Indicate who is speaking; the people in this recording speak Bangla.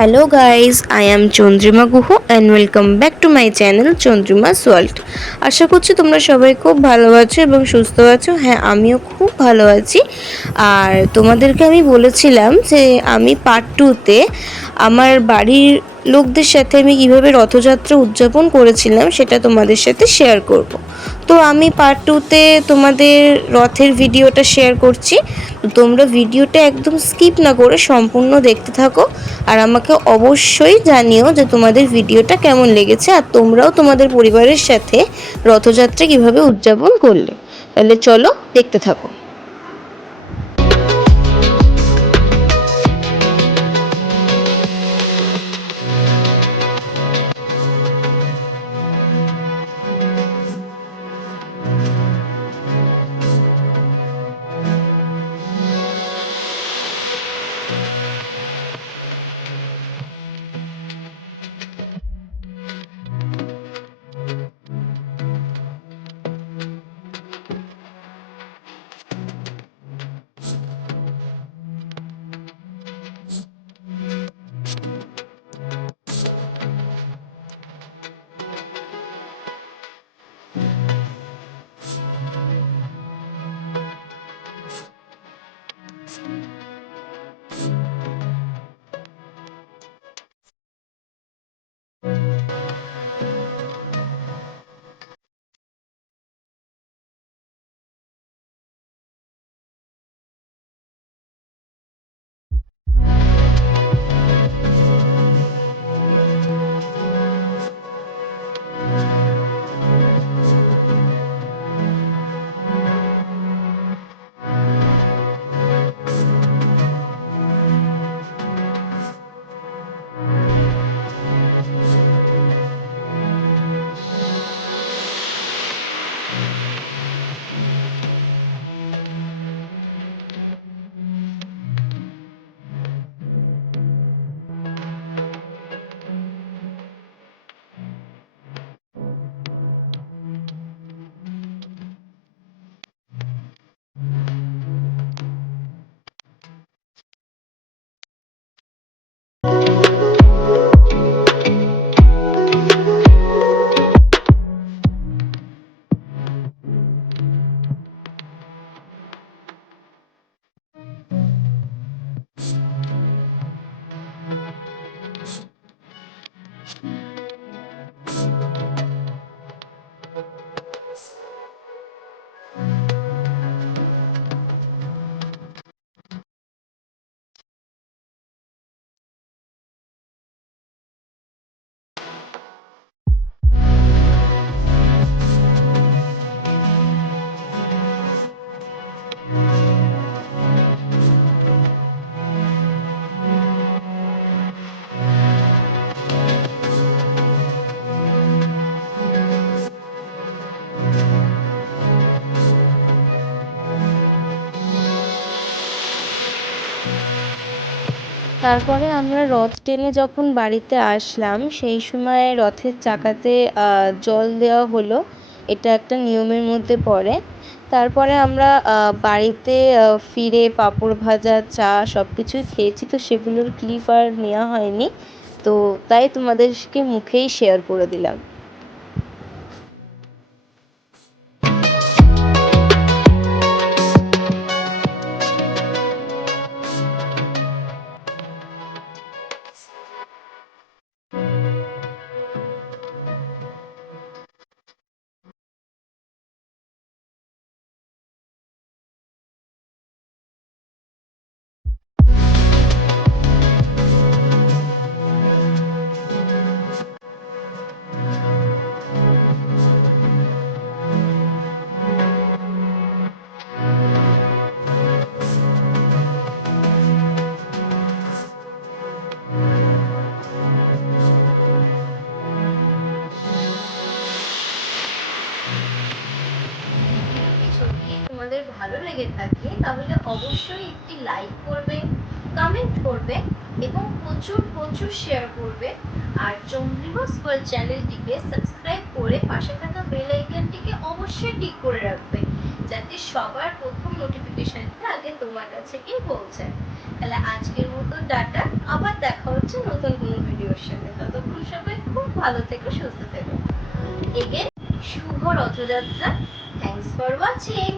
Speaker 1: Hello guys I am Chandrima Guha and welcome back to my channel Chandrima's world আশা করছি তোমরা সবাই খুব ভালো আছো এবং সুস্থ আছো। হ্যাঁ আমিও খুব ভালো আছি। আর তোমাদেরকে আমি বলেছিলাম যে আমি পার্ট টুতে আমার বাড়ির লোকদের সাথে আমি কীভাবে রথযাত্রা উদযাপন করেছিলাম সেটা তোমাদের সাথে শেয়ার করব। তো আমি পার্ট টুতে তোমাদের রথের ভিডিওটা শেয়ার করছি। তোমরা ভিডিওটা একদম স্কিপ না করে সম্পূর্ণ দেখতে থাকো আর আমাকে অবশ্যই জানিও যে তোমাদের ভিডিওটা কেমন লেগেছে আর তোমরাও তোমাদের পরিবারের সাথে রথযাত্রা কীভাবে উদযাপন করলে। তাহলে চলো দেখতে থাকো। তারপরে আমরা রথ টেনে যখন বাড়িতে আসলাম, সেই সময় রথের চাকাতে জল দেওয়া হলো। এটা একটা নিয়মের মধ্যে পড়ে। তারপরে আমরা বাড়িতে ফিরে পাঁপড় ভাজা, চা সব কিছুই খেয়েছি। তো সেগুলোর ক্লিপ আর নেওয়া হয়নি। তো তাই তোমাদেরকে মুখেই শেয়ার করে দিলাম।
Speaker 2: ভালো লেগে থাকে, তাহলে অবশ্যই একটি লাইক করবে কমেন্ট করবে এবং প্রচুর প্রচুর শেয়ার করবে। আর চন্দ্রিমা স্কুল চ্যানেলটিকে সাবস্ক্রাইব করে পাশে থাকা বেল আইকনটিকে অবশ্যই টিক করে রাখবে, যাতে সবার প্রথম নোটিফিকেশনটা আগে তোমার কাছে গিয়ে পৌঁছায় তাহলে আজকের মতো ডাটা আবার দেখা হচ্ছে নতুন কোনো ভিডিওর সাথে। ততক্ষণ সবাই খুব ভালো থেকো, সুস্থ থেকো। এগেন শুভ রথযাত্রা। Thanks for watching